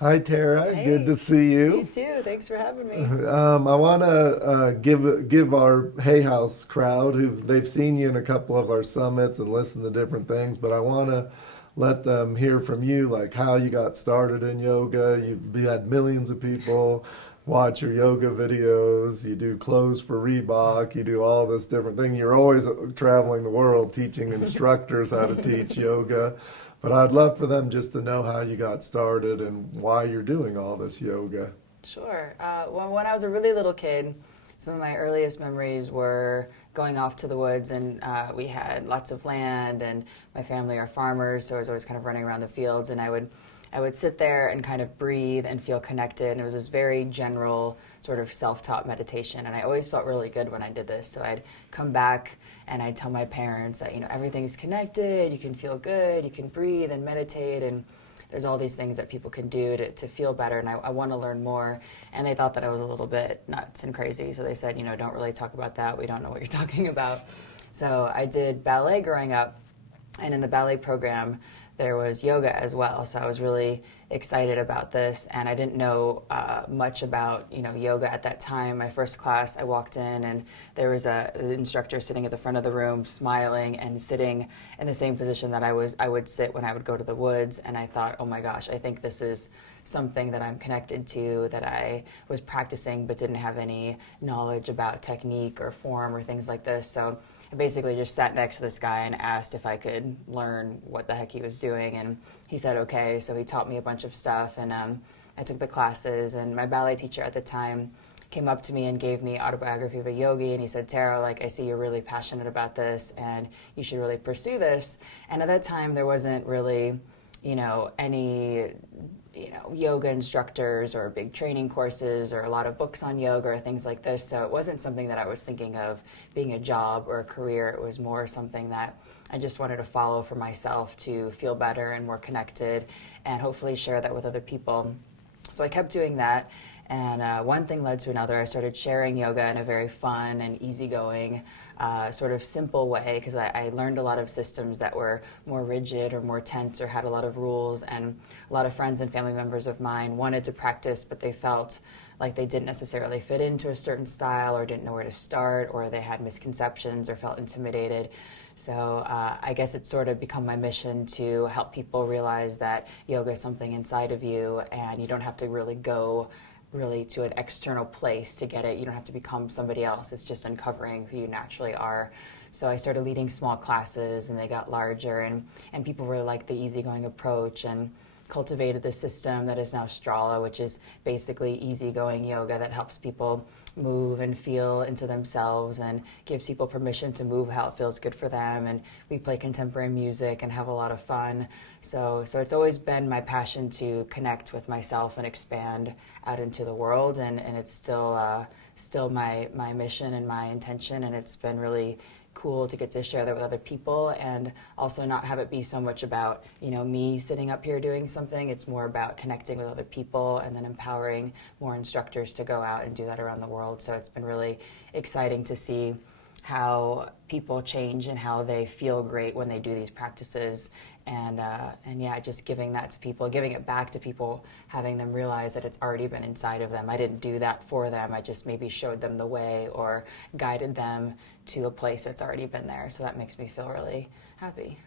Hi Tara, good to Hey, see you you. too. Thanks for having me. I want to give our Hay House crowd who they've seen you in a couple of our summits and listened to different things, but I want to let them hear from you, like how you got started in yoga. You had millions of people watch your yoga videos. You do clothes for Reebok. You do all this different thing. You're always traveling the world teaching instructors how to teach yoga. But I'd love for them just to know how you got started and why you're doing all this yoga. Sure. Well, when I was a really little kid, some of my earliest memories were going off to the woods, and we had lots of land, and my family are farmers, so I was always kind of running around the fields, and I would sit there and kind of breathe and feel connected. And it was this very general sort of self-taught meditation, and I always felt really good when I did this. So I'd come back and I'd tell my parents that everything's connected, you can feel good, you can breathe and meditate, and there's all these things that people can do to feel better, and I want to learn more. And they thought that I was a little bit nuts and crazy, so they said, don't really talk about that. We don't know what you're talking about. So I did ballet growing up, and in the ballet program, there was yoga as well. So I was really excited about this, and I didn't know much about yoga at that time. My first class, I walked in, and there was an instructor sitting at the front of the room, smiling and sitting in the same position that I would sit when I would go to the woods. And I thought, oh my gosh, I think this is something that I'm connected to, that I was practicing but didn't have any knowledge about technique or form or things like this. So I basically just sat next to this guy and asked if I could learn what the heck he was doing, and he said okay. So he taught me a bunch of stuff, and I took the classes. And my ballet teacher at the time came up to me and gave me Autobiography of a Yogi, and he said, Tara, like, I see you're really passionate about this, and you should really pursue this. And at that time, there wasn't really any yoga instructors or big training courses or a lot of books on yoga or things like this. So it wasn't something that I was thinking of being a job or a career. It was more something that I just wanted to follow for myself to feel better and more connected, and hopefully share that with other people. So I kept doing that, and one thing led to another. I started sharing yoga in a very fun and easygoing, sort of simple way, because I learned a lot of systems that were more rigid or more tense or had a lot of rules. And a lot of friends and family members of mine wanted to practice, but they felt like they didn't necessarily fit into a certain style, or didn't know where to start, or they had misconceptions or felt intimidated. So I guess it's sort of become my mission to help people realize that yoga is something inside of you, and you don't have to really go really to an external place to get it. You don't have to become somebody else. It's just uncovering who you naturally are. So I started leading small classes, and they got larger, and people really liked the easygoing approach, and cultivated this system that is now Strala, which is basically easygoing yoga that helps people move and feel into themselves, and gives people permission to move how it feels good for them. And we play contemporary music and have a lot of fun. So it's always been my passion to connect with myself and expand out into the world, and it's still my mission and my intention. And it's been really cool to get to share that with other people, and also not have it be so much about me sitting up here doing something. It's more about connecting with other people, and then empowering more instructors to go out and do that around the world. So it's been really exciting to see how people change and how they feel great when they do these practices. And yeah, just giving that to people, giving it back to people, having them realize that it's already been inside of them. I didn't do that for them. I just maybe showed them the way, or guided them to a place that's already been there. So that makes me feel really happy.